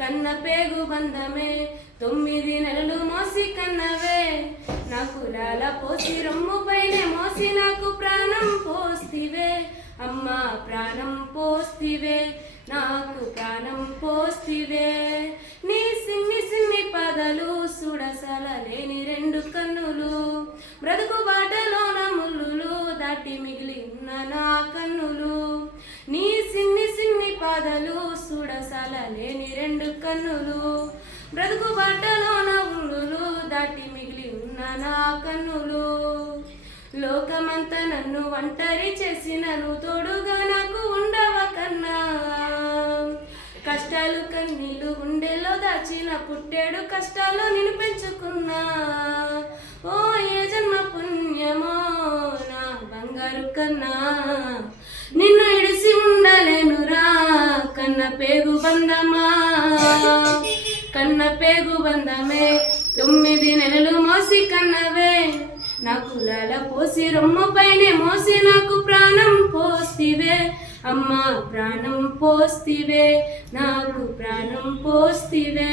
కన్న పేగు బంధమే 9 నెలలు మోసి కన్నవే నాకు లాల పోసి రొమ్ము పైనే మోసి నాకు ప్రాణం పోస్తివే అమ్మా ప్రాణం పోస్తివే నాకు ప్రాణం పోస్తివే నీ సిన్ని సిన్ని పదలు సుడసల లేని 2 కన్నులు బ్రతుకు బాటలోన ముళ్ళులు దాటి మిగిలి ఉన్న నా కన్నులు నీ సిన్ని సిన్ని పాదలు సుడసల లేని 2 కన్నులు బ్రతుకు బాటలోన ముళ్ళులు దాటి మిగిలి ఉన్న నా కన్నులు లోకమంతా నన్ను ఒంటరి చేసినను తోడుగా నాకు ఉండవ కన్నా కష్టాలు కన్నీళ్ళు గుండెలో దాచిన పుట్టేడు కష్టాలు నిన్ను పెంచుకున్నా ఓ ఏ జన్మ పుణ్యమో నా బంగారు కన్నా నిన్ను ఇడిసి ఉండలేనురా కన్న పేగు బంధమా కన్న పేగు బంధమే 9 నెలలు మోసి కన్నవే నాకు లాల పోసి రొమ్ము పైనే మోసి నాకు ప్రాణం పోస్తివే అమ్మా ప్రాణం పోస్తివే నాకు ప్రాణం పోస్తివే